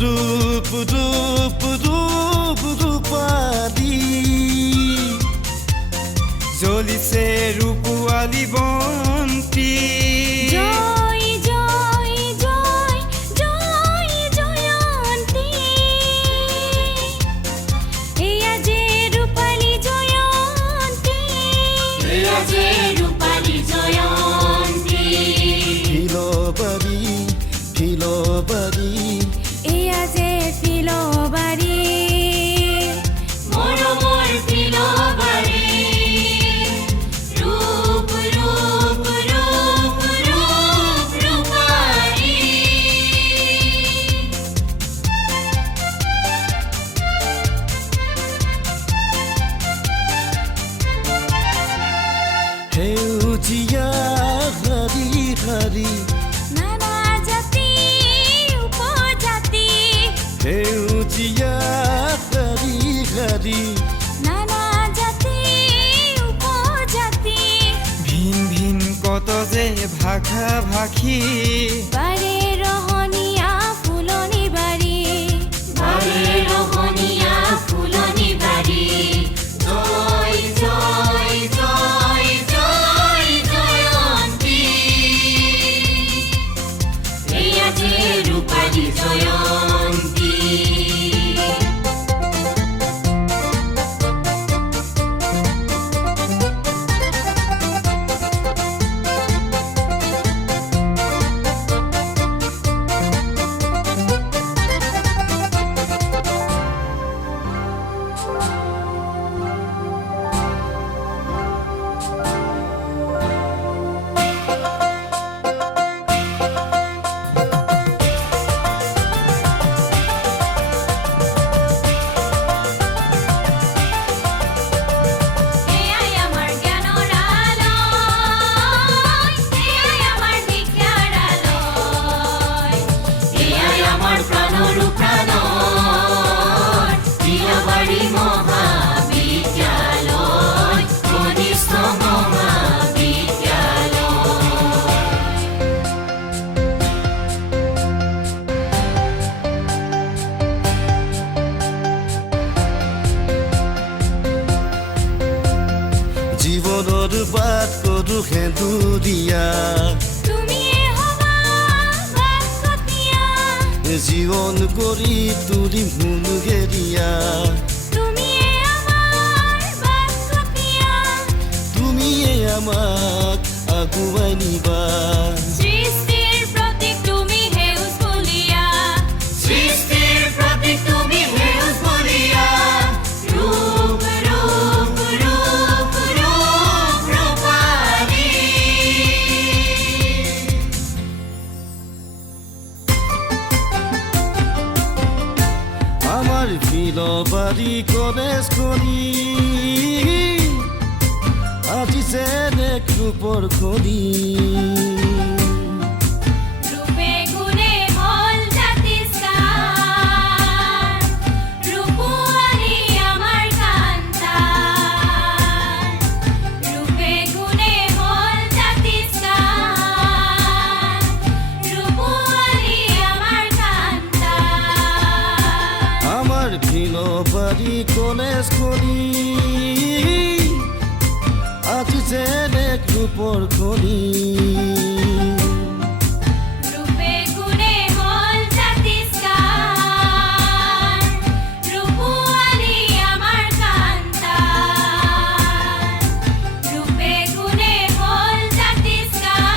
ৰূপ ৰূপ ৰূপ ৰূপালি জ্বলিছে ৰূপোৱালী বন্তি জয় জয় জয় জয় জয়ন্তী এয়া যে ৰূপালী জয়ন্তী এয়া যে ৰূপালী জয়ন্তী ফিলবাৰী ফিলবাৰী এয়া যে ফিলবাৰী মৰমৰ ফিলবাৰী ৰূপ ৰূপ ৰূপ ৰূপ ৰূপালী সেউজীয়া শাৰী শাৰী নানা জাতি উপজাতি সেউজীয়া শাৰী শাৰী নানা জাতি উপজাতি ভিন ভিন কত যে ভাষা ভাষী বাৰে ৰহণীয়া ফুলনি বাৰী বাৰে ৰহণীয়া ফুলনি বাৰী জয় জয় জয় জয় জয়ন্তী এয়া যে ৰূপালী জয়ন্তী এয়াই আমাৰ জ্ঞানৰ আলয় এয়াই আমাৰ শিক্ষাৰ আলয় এয়াই আমাৰ প্ৰাণৰো প্ৰাণৰ ফিলবাৰী মহাবিদ্যালয় কনিষ্ঠ মহাবিদ্যালয় জীৱনৰ বাট কৰো সেন্দুৰীয়া তুমিয়ে হবা বাটকটীয়া জীৱন কৰি তুলিম মুনুগেৰীয়া তুমিয়ে আমাৰ বাটকটীয়া তুমিয়ে আমাক আগুৱাই নিবা সৃষ্টিৰ প্ৰতীক তুমি সেউজবলীয়া সৃষ্টিৰ প্ৰতীক তুমি সেউজবলীয়া ৰূপ ৰূপ ৰূপ ৰূপ ৰূপালী আমাৰ ফিলবাৰী কলেজখনি আজি যেন এক ৰূপৰ খনি ৰূপে গুণে হ'ল জাতিষ্কাৰ ৰূপোৱালী আমাৰ কান্তাৰ ৰূপে গুণে হ'ল জাতিষ্কাৰ ৰূপোৱালী আমাৰ কান্তাৰ আমাৰ ফিলবাৰী কলেজখনি আজি যেন এক ৰূপৰ খনি ৰূপে গুণে হ'ল জাতিষ্কাৰ ৰূপোৱালী আমাৰ কান্তাৰ ৰূপে গুণে হ'ল জাতিষ্কাৰ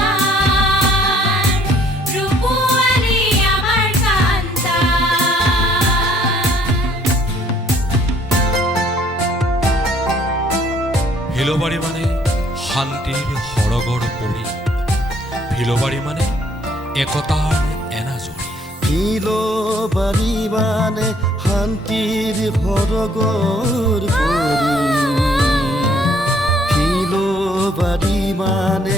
ৰূপোৱালী আমাৰ কান্তাৰ ফিলবাৰী মানে শান্তিৰ সৰগৰ পৰি ফিলবাৰী মানে একতাৰ এনাজৰী ফিলবাৰী মানে শান্তিৰ সৰগৰ পৰি ফিলবাৰী মানে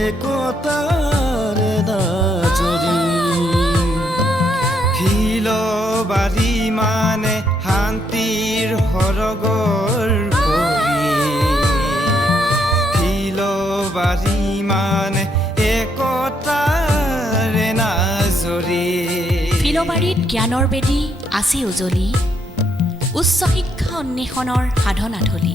একতাৰ নাজৰী ফিলবাৰী মানে শান্তিৰ সৰগৰ পৰি ফিলবাৰী মানে একতাৰ নাজৰী ফিলবাৰীত জ্ঞানৰ বেদী আছে উজলি উচ্চ শিক্ষা অন্বেষণৰ সাধনাথলী